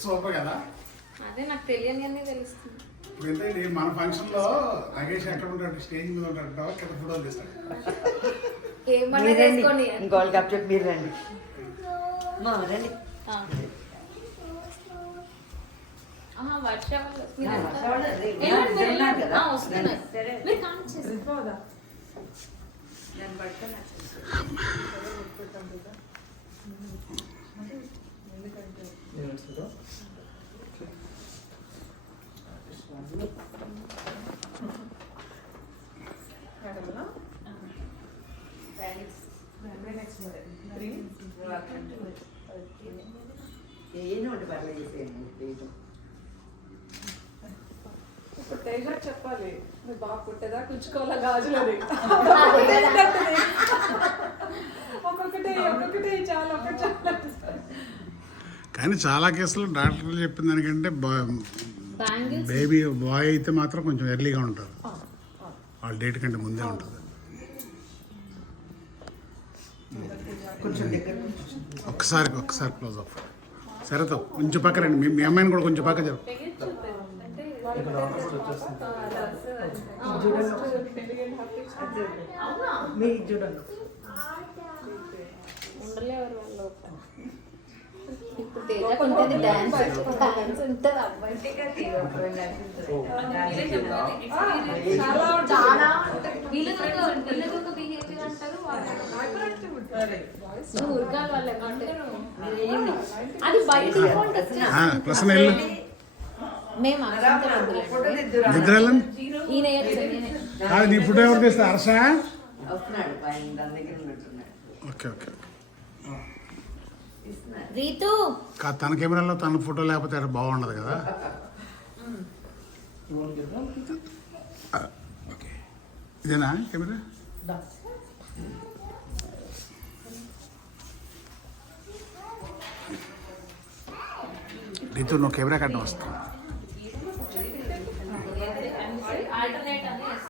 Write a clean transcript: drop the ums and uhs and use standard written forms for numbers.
Super కదా. అదే నాకు తెలియని అన్నీ తెలుస్తుంది. ఇప్పుడు మన ఫంక్షన్ లో నగేష్ ఎక్కడ ఉంటాడు, స్టేజ్ మీద ఉంటాడు, కింద ఫోటోలు తీస్తాడు. ఇంకోళ్ళు కప్చెట్ మీరు రండి రండి. ఇప్పుడు తేజ చెప్పాలి, నువ్వు బాగా పుట్టేదా కూర్చుకోవాలా గాజులది. ఒక్కొక్కటి చాలా ఒకటి చాలా. కానీ చాలా కేసులు డాక్టర్లు చెప్పిన దానికంటే బేబీ బాయ్ అయితే మాత్రం కొంచెం ఎర్లీగా ఉంటారు, వాళ్ళ డేట్ కంటే ముందే ఉంటుంది. ఒక్కసారి క్లోజ్ అప్. సరేతో కొంచెం పక్క రండి, మీ అమ్మాయిని కూడా కొంచెం పక్క జరుపు. నీ ఫోటో ఎవరు తీస్తా? Harsha okay okay. తన కెమెరాలో తన ఫోటో లేకపోతే అక్కడ బాగుండదు కదా. ఇదేనా కెమెరా? రీతు నువ్వు కెమెరా కట్టడం వస్తావు.